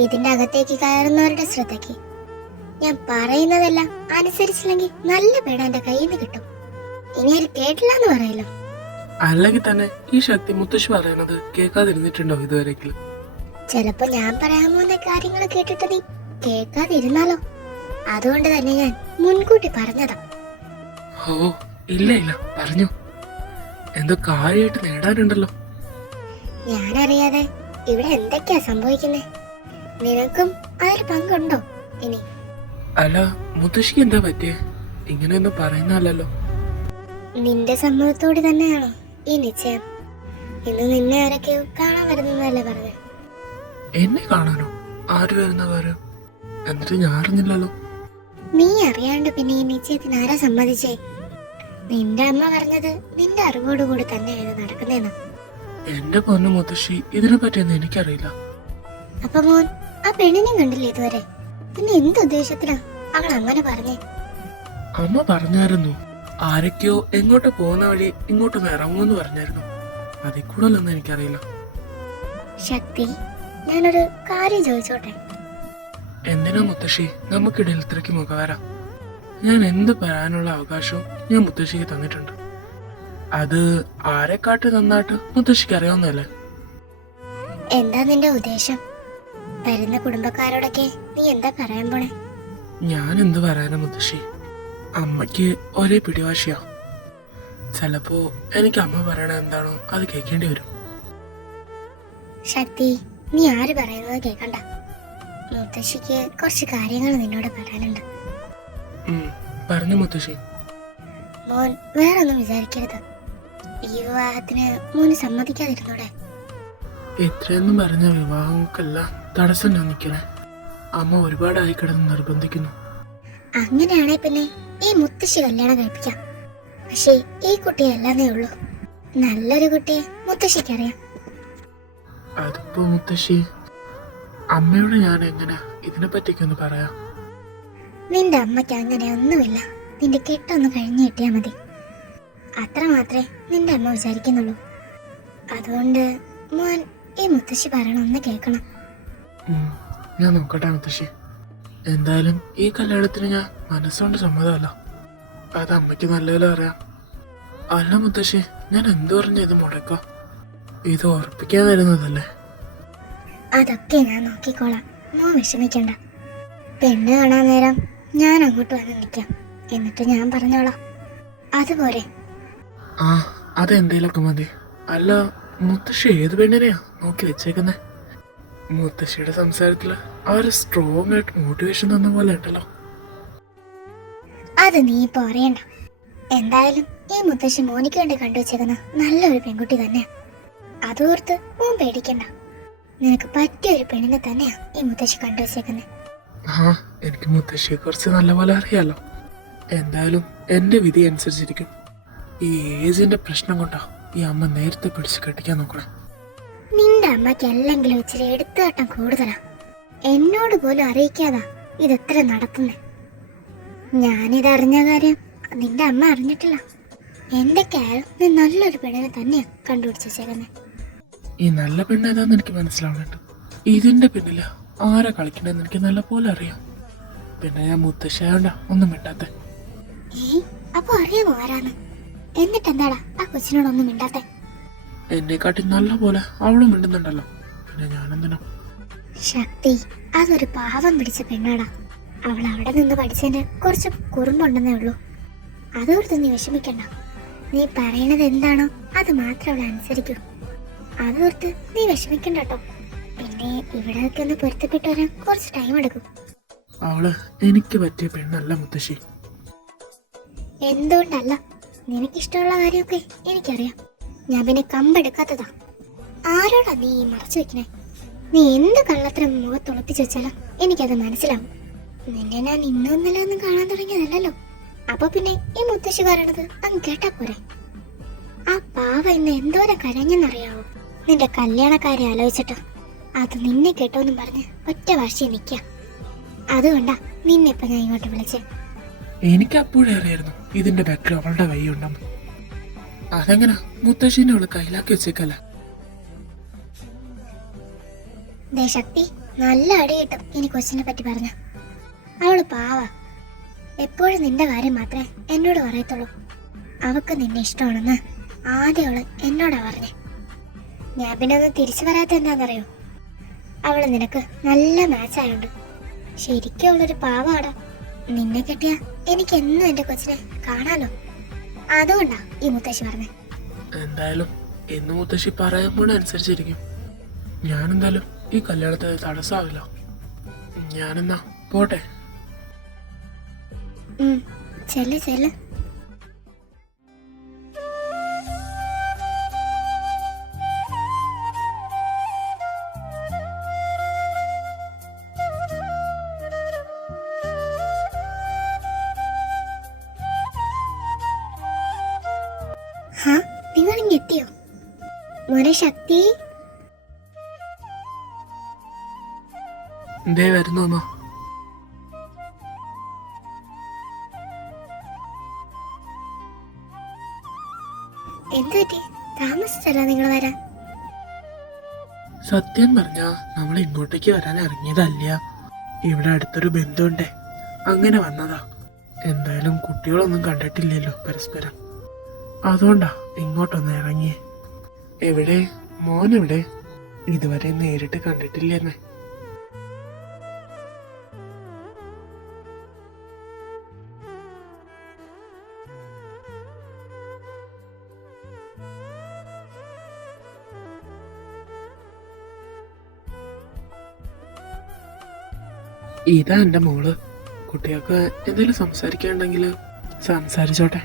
ഇതിന്റെ അകത്തേക്ക് കയറുന്നവരുടെ ശ്രദ്ധയ്ക്ക് ഞാൻ പറയുന്നതെല്ലാം അനുസരിച്ചില്ലെങ്കിൽ നല്ല പേട എന്റെ കയ്യിൽ നിന്ന് കിട്ടും. ഇനി ആര് കേട്ടില്ല എന്ന് പറയല്ലോ. അല്ലെങ്കിൽ തന്നെ ഈ ശക്തി മുത്തശ്ശി പറയുന്നത് കേൾക്കാതിരുന്നിട്ടുണ്ടോ ഇതുവരെയെങ്കിലും? ചിലപ്പോ ഞാൻ പറയാൻ പോകുന്ന കാര്യങ്ങൾ കേട്ടിട്ട് നീ കേൾക്കാതിരുന്നാലോ? അതുകൊണ്ട് തന്നെ ഞാൻ മുൻകൂട്ടി പറഞ്ഞതാ. ഓ ഇല്ല ഇല്ല, പറഞ്ഞു. എന്തോ കാര്യമായിട്ട് നേടാനുണ്ടല്ലോ. ഞാനറിയാതെ ഇവിടെ എന്തൊക്കെയാ സംഭവിക്കുന്നേ? നിനക്കും അതിൽ പങ്കുണ്ടോ? ഇനി അല്ല, മുത്തശ്ശിക്ക് എന്താ പറ്റിയേ? ഇങ്ങനെയൊന്നും പറയുന്നല്ലോ. നിന്റെ സമ്മതത്തോടെ തന്നെയാണോ ഈ നിശ്ചയം? ഇന്ന് നിന്നെ ആരൊക്കെയോ കാണാൻ വരുന്നല്ലേ പറഞ്ഞേ? എന്നെ കാണാനോ? ആര് വരുന്ന കാര്യം? എന്നിട്ട് ഞാൻ അറിഞ്ഞില്ലല്ലോ. നീ അറിയാണ്ട് പിന്നെ ഈ നിശ്ചയത്തിന് ആരാ സമ്മതിച്ചേ? നിന്റെ അമ്മ പറഞ്ഞത് നിന്റെ അറിവോടുകൂടി തന്നെയാണ് നടക്കുന്നതെന്ന്. എന്റെ പൊന്നു മുത്തശ്ശി, ഇതിനെ പറ്റിയൊന്നും എനിക്കറിയില്ല. അപ്പൊ മോൻ ആ പെണ്ണിനെയും കണ്ടില്ലേ ഇതുവരെ? പിന്നെ എന്തുദ്ദേശത്തിലാ അവൾ അങ്ങനെ പറഞ്ഞേ? അമ്മ പറഞ്ഞായിരുന്നു, ആരൊക്കെയോ എങ്ങോട്ട് പോകുന്ന വഴി ഇങ്ങോട്ടും ഇറങ്ങുമെന്ന് പറഞ്ഞായിരുന്നു. അതിൽ കൂടുതലൊന്നും എനിക്കറിയില്ല. ശക്തി, ഞാനൊരു കാര്യം ചോദിച്ചോട്ടെ? എന്തിനാ മുത്തശ്ശി നമുക്കിടയിൽ ഇത്രയ്ക്ക് മുഖവര? ഞാൻ എന്ത് പറയാനുള്ള അവകാശവും ഞാൻ മുത്തശ്ശിക്ക് തന്നിട്ടുണ്ട്. അത് ആരെക്കാട്ട് നന്നായിട്ട് മുത്തശ്ശിക്ക് അറിയാവുന്നതല്ലേ? എന്താ നിന്റെ ഉദ്ദേശം? വരുന്ന കുടുംബക്കാരോടൊക്കെ നീ എന്താ പറയാൻ പോണേ? ഞാൻ എന്ത് പറയാനാ മുത്തശ്ശി? അമ്മയ്ക്ക് ഒരേ പിടിവാശിയാ. ചിലപ്പോ എനിക്ക് അമ്മ പറയണ എന്താണോ അത് കേൾക്കേണ്ടി വരും. ശക്തി, നീ ആര് പറയുന്നത് കേൾക്കണ്ട. മുത്തശ്ശിക്ക് കുറച്ച് കാര്യങ്ങൾ നിന്നോട് പറയാനുണ്ട്. പറഞ്ഞു മുത്തശ്ശി. മോൻ വേറൊന്നും വിചാരിക്കരുത്. ഈ വിവാഹത്തിന് മോന് സമ്മതിക്കാതിരുന്നൂടെ? എത്രയെന്നും പറഞ്ഞ വിവാഹങ്ങൾക്കെല്ലാം തടസ്സം ഞാൻ നിൽക്കണേ. അമ്മ ഒരുപാടായി കിടന്ന് നിർബന്ധിക്കുന്നു. അങ്ങനെയാണെ പിന്നെ ഈ മുത്തശ്ശി കല്യാണം കഴിപ്പിക്കാം. പക്ഷേ ഈ കുട്ടിയല്ലാന്നേ ഉള്ളൂ. നല്ലൊരു കുട്ടിയെ മുത്തശ്ശിക്കറിയാം. അതിപ്പോ മുത്തശ്ശി, അമ്മയോട് ഞാൻ എങ്ങനെ ഇതിനെ പറ്റിയൊന്ന് പറയാം? നിന്റെ അമ്മയ്ക്ക് അങ്ങനെ ഒന്നുമില്ല. നിന്റെ കെട്ടൊന്ന് കഴിഞ്ഞു കിട്ടിയാ മതി. അത്ര മാത്രമേ നിന്റെ അമ്മ വിചാരിക്കുന്നുള്ളൂ. അതുകൊണ്ട് മോൻ ഈ മുത്തശ്ശി പറയണൊന്ന് കേൾക്കണം. ഞാൻ നോക്കട്ടെ മുത്തശ്ശി. എന്തായാലും ഈ കല്യാണത്തിന് ഞാൻ മനസ്സുകൊണ്ട് സമ്മതമല്ല. അത് അമ്മയ്ക്ക് നല്ലപോലെ അറിയാം. അല്ല മുത്തശ്ശി, ഞാൻ എന്തു പറഞ്ഞ ഇത് മുടക്കാം? ഇത് ഉറപ്പിക്കാൻ വരുന്നതല്ലേ? അതൊക്കെ ഞാൻ നോക്കിക്കോളാം. മോൻ വിഷമിക്കണ്ട. പെണ്ണ് കാണാൻ നേരം ഞാൻ അങ്ങോട്ട് വന്ന് നിൽക്കാം. എന്നിട്ട് ഞാൻ പറഞ്ഞോളാം. അതുപോലെ ആ, അതെന്തേലൊക്കെ മതി. അല്ല മുത്തശ്ശി ഏത് പെണ്ണിനെയാ നോക്കി വെച്ചേക്കുന്നേ? മുത്തശ്ശിയുടെ സംസാരത്തില് അവർ സ്ട്രോങ് ആയിട്ട് മോട്ടിവേഷൻ തന്ന പോലെ ഉണ്ടല്ലോ. അത് നീ ഇപ്പൊ അറിയണ്ട. എന്തായാലും ഈ മുത്തശ്ശി മോനിക്ക് വേണ്ടി കണ്ടുവച്ചേക്കുന്ന നല്ലൊരു പെൺകുട്ടി തന്നെയാ. അതോർത്ത് മോൻ പേടിക്കണ്ട. നിനക്ക് പറ്റിയ ഒരു പെണ്ണിനെ തന്നെയാ ഈ മുത്തശ്ശി കണ്ടുവച്ചേക്കുന്നത്. ആ, എനിക്ക് മുത്തശ്ശിയെ കുറിച്ച് നല്ലപോലെ അറിയാലോ. എന്തായാലും എന്റെ വിധി അനുസരിച്ചിരിക്കും. ഈ ഏജിന്റെ പ്രശ്നം കൊണ്ടാ ഈ അമ്മ നേരത്തെ പിടിച്ച് കെട്ടിക്കാൻ നോക്കണേ. നിന്റെ അമ്മയ്ക്ക് അല്ലെങ്കിലും ഇച്ചിരി എടുത്തുകാട്ടം കൂടുതലാ. എന്നോട് പോലും അറിയിക്കാതാ ഇതെത്ര നടത്തുന്നേ. ഞാനിതറിഞ്ഞ കാര്യം നിന്റെ അമ്മ അറിഞ്ഞിട്ടില്ല. എന്തൊക്കെയായാലും നീ നല്ലൊരു പെണ്ണിനെ തന്നെയാ കണ്ടുപിടിച്ചേക്കുന്നത്. ഈ നല്ല പെണ്ണേതാന്ന് എനിക്ക് മനസ്സിലാവുന്നുണ്ട്. ഇതിന്റെ പിന്നില് ആരാ കളിക്കണെന്ന് എനിക്ക് നല്ല പോലെ അറിയാം. പിന്നെ ഞാൻ മുത്തശ്ശിയായോണ്ടാ ഒന്നും മിണ്ടാത്തെ. അപ്പൊ അറിയാമോ ആരാന്ന്? എന്നിട്ടെന്താടാ ആ കൊച്ചിനോടൊന്നും മിണ്ടാത്തെ? എന്നെക്കാട്ടി നല്ല പോലെ അവളും മിണ്ടുന്നുണ്ടല്ലോ. പിന്നെ ഞാനെന്തിനാ? ശക്തി, അതൊരു പാവം പിടിച്ച പെണ്ണാടാ. അവൾ അവിടെ നിന്ന് പഠിച്ചതിന് കുറച്ച് കുറുമ്പുണ്ടെന്നേ ഉള്ളൂ. അതോർത്ത് നീ വിഷമിക്കണ്ട. നീ പറയണത് എന്താണോ അത് മാത്രം അവൾ അനുസരിക്കൂ. അതോർത്ത് നീ വിഷമിക്കണ്ട കേട്ടോ. പിന്നെ ഇവിടെയൊക്കെ ഒന്ന് പൊരുത്തപ്പെട്ടു വരാൻ കുറച്ച് ടൈം എടുക്കും. അവള് എനിക്ക് പറ്റിയ പെണ്ണല്ല മുത്തശ്ശി. എന്തുകൊണ്ടല്ല? നിനക്കിഷ്ടമുള്ള കാര്യമൊക്കെ എനിക്കറിയാം. ഞാൻ പിന്നെ കമ്പെടുക്കാത്തതാ. ആരോടാ നീ മറച്ചു വെക്കണേ? നീ എന്ത് കള്ളത്തരം മുഖത്തൊളിപ്പിച്ചു വെച്ചാലും എനിക്കത് മനസ്സിലാവും. നിന്നെ ഞാൻ ഇന്നൊന്നല്ല കാണാൻ തുടങ്ങിയതല്ലോ. അപ്പൊ പിന്നെ ഈ മുത്തശ്ശി പറയണത് അങ്ങ് കേട്ടാ പോരെ? ആ പാവ ഇന്ന് എന്തോരം കരഞ്ഞെന്നറിയാവോ? നിന്റെ കല്യാണക്കാരെ ആലോചിച്ചിട്ട്. അത് നിന്നെ കേട്ടോന്നും പറഞ്ഞ് ഒറ്റ വാശിയെ നിക്ക. അതുകൊണ്ടാ നിന്നെ ഇപ്പൊ ഞാൻ ഇങ്ങോട്ട് വിളിച്ചേ. എനിക്ക് അപ്പോഴേ അറിയായിരുന്നു ഇതിന്റെ ബാക്കിൽ അവളുടെ കൈ ഉണ്ടെന്ന്. അതെങ്ങനെ മുത്തശ്ശീനെ അവള് കയ്യിലാക്കി വെച്ചേക്കല്ല. ശക്തി, നല്ല അടി കിട്ടും ഇനി കൊച്ചിനെ പറ്റി പറഞ്ഞ. അവള് പാവ, എപ്പോഴും നിന്റെ കാര്യം മാത്രമേ എന്നോട് പറയത്തുള്ളൂ. അവക്ക് നിന്നെ ഇഷ്ടമാണെന്ന് ആദ്യം അവള് എന്നോടാ പറഞ്ഞേ. ഞാൻ പിന്നെ ഒന്ന് തിരിച്ചു വരാത്ത എന്താണെന്നറിയോ? അവള് നിനക്ക് നല്ല മാച്ചായുണ്ട്. ശരിക്കും അവളൊരു പാവാടാ. നിന്നെ കെട്ടിയാ എനിക്ക് എന്നും എന്റെ കൊച്ചിനെ കാണാലോ. അതുകൊണ്ടാ ഈ മുത്തശ്ശി പറഞ്ഞേ. എന്തായാലും എന്ന് മുത്തശ്ശി പറയുമ്പോഴനുസരിച്ചിരിക്കും. ഞാനെന്തായാലും ഈ കല്യാണത്തിന് തടസ്സമാവില്ല. ഞാനെന്നാ പോട്ടെ. ചെല്ല് ചെല്ല്. ഹാ, നിങ്ങളിങ്ങ് എത്തിയോ? മോനെ ശക്തി. എന്തേ വരുന്നു അമ്മ? എന്തു പറ്റി? താമസിച്ചല്ലോ നിങ്ങൾ വരാൻ. സത്യം പറഞ്ഞാ നമ്മൾ ഇങ്ങോട്ടേക്ക് വരാൻ ഇറങ്ങിയതല്ല. ഇവിടെ അടുത്തൊരു ബന്ധുണ്ടേ, അങ്ങനെ വന്നതാ. എന്തായാലും കുട്ടികളൊന്നും കണ്ടിട്ടില്ലല്ലോ പരസ്പരം, അതുകൊണ്ടാ ഇങ്ങോട്ടൊന്ന് ഇറങ്ങിയേ. എവിടെ മോനെവിടെ? ഇതുവരെ നേരിട്ട് കണ്ടിട്ടില്ലെന്നേ. ഇതാ എൻ്റെ മോള്. കുട്ടികൾക്ക് എന്തെങ്കിലും സംസാരിക്കാനുണ്ടെങ്കിൽ സംസാരിച്ചോട്ടെ.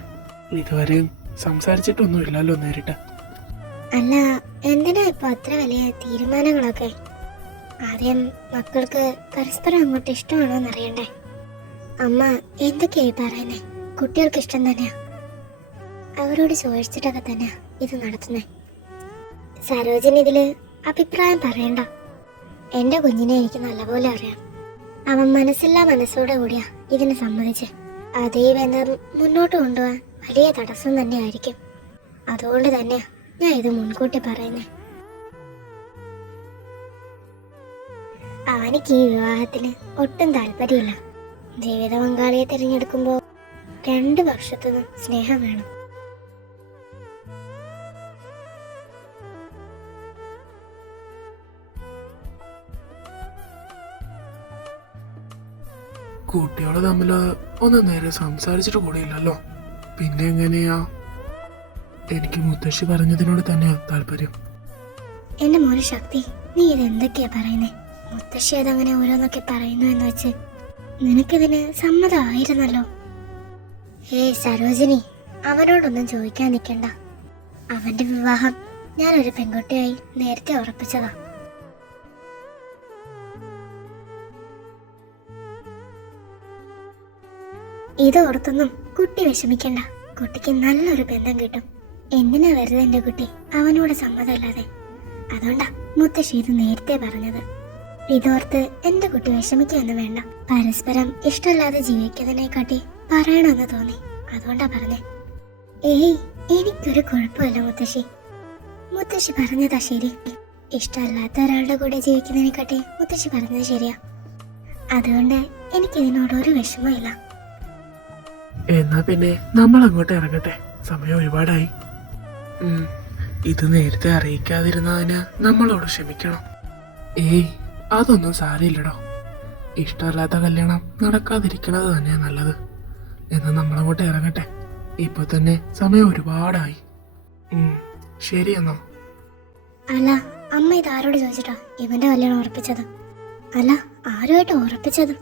ഇതുവരെയും സംസാരിച്ചിട്ടൊന്നുമില്ലല്ലോ നേരിട്ട്. അല്ല, എന്തിനാ ഇപ്പൊ അത്ര വലിയ തീരുമാനങ്ങളൊക്കെ? ആദ്യം മക്കൾക്ക് പരസ്പരം അങ്ങോട്ട് ഇഷ്ടമാണോന്ന് അറിയണ്ടേ? അമ്മ എന്തൊക്കെയായി പറയുന്നേ? കുട്ടികൾക്ക് ഇഷ്ടം തന്നെയാ. അവരോട് ചോദിച്ചിട്ടൊക്കെ തന്നെയാ ഇത് നടത്തുന്നേ. സരോജിനി ഇതില് അഭിപ്രായം പറയണ്ട. എന്റെ കുഞ്ഞിനെ എനിക്ക് നല്ലപോലെ അറിയാം. അവൻ മനസ്സില്ലാ മനസ്സോടെ കൂടിയാ ഇതിന് സമ്മതിച്ച്. അതേ ബന്ധം മുന്നോട്ട് കൊണ്ടുപോകാൻ വലിയ തടസ്സം തന്നെയായിരിക്കും. അതുകൊണ്ട് തന്നെയാ ഞാൻ ഇത് മുൻകൂട്ടി പറയുന്നേ. അവനിക്ക് ഈ വിവാഹത്തിന് ഒട്ടും താല്പര്യമില്ല. ജീവിത പങ്കാളിയെ തിരഞ്ഞെടുക്കുമ്പോ 2 പക്ഷത്തുനിന്നും സ്നേഹം വേണം. കുട്ടികള് തമ്മിൽ ഒന്ന് നേരെ സംസാരിച്ചിട്ട് കൂടിയില്ലല്ലോ. പിന്നെ എങ്ങനെയാ? എനിക്ക് മുത്തശ്ശി പറഞ്ഞതിനോട് തന്നെയാ താല്പര്യം. എന്റെ മോനെ ശക്തി, നീ ഇത് എന്തൊക്കെയാ പറയുന്നേ? മുത്തശ്ശി അതങ്ങനെ ഓരോന്നൊക്കെ പറയുന്നു എന്ന് വെച്ച് നിനക്കിതിന് സമ്മതമായിരുന്നല്ലോ. സരോജിനി, അവനോടൊന്നും ചോദിക്കാൻ നിൽക്കണ്ട. അവന്റെ വിവാഹം ഞാനൊരു പെൺകുട്ടിയായി നേരത്തെ ഉറപ്പിച്ചതാ. ഇതോർത്തൊന്നും കുട്ടി വിഷമിക്കണ്ട. കുട്ടിക്ക് നല്ലൊരു ബന്ധം കിട്ടും. എന്തിനാ വെറുതെ എന്റെ കുട്ടി അവനോട് സമ്മതമില്ലാതെ? അതുകൊണ്ടാ മുത്തശ്ശി ഇത് നേരത്തെ പറഞ്ഞത്. ഇതോർത്ത് എന്റെ കുട്ടി വിഷമിക്കൊന്നും വേണ്ട. പരസ്പരം ഇഷ്ടമല്ലാതെ ജീവിക്കുന്നതിനെക്കാട്ടി പറയണമെന്ന് തോന്നി, അതുകൊണ്ടാ പറഞ്ഞേ. എനിക്കൊരു കുഴപ്പമില്ല മുത്തശ്ശി. മുത്തശ്ശി പറഞ്ഞതാ ശരി. ഇഷ്ടമല്ലാത്ത ഒരാളുടെ കൂടെ ജീവിക്കുന്നതിനെക്കാട്ടി മുത്തശ്ശി പറഞ്ഞത് ശരിയാ. അതുകൊണ്ട് എനിക്കിതിനോടൊരു വിഷമമില്ല. എന്നാ പിന്നെ നമ്മൾ അങ്ങോട്ട് ഇറങ്ങട്ടെ. സമയം ഒരുപാടായി. ഇത് നേരത്തെ അറിയിക്കാതിരുന്നതിന് നമ്മളോട് ക്ഷമിക്കണം. അതൊന്നും സാരമില്ലടോ. ഇഷ്ടമല്ലാത്ത കല്യാണം നടക്കാതിരിക്കണത് തന്നെയാ നല്ലത്. എന്നാ നമ്മളങ്ങോട്ട് ഇറങ്ങട്ടെ. ഇപ്പൊ തന്നെ സമയം ഒരുപാടായി. ശരി എന്നോ. അല്ല, അമ്മ ഇത് ആരോട് ചോദിച്ചിട്ടാ ഇവന്റെ കല്യാണം ഉറപ്പിച്ചത്? അല്ല, ആരുമായിട്ട് ഉറപ്പിച്ചത്?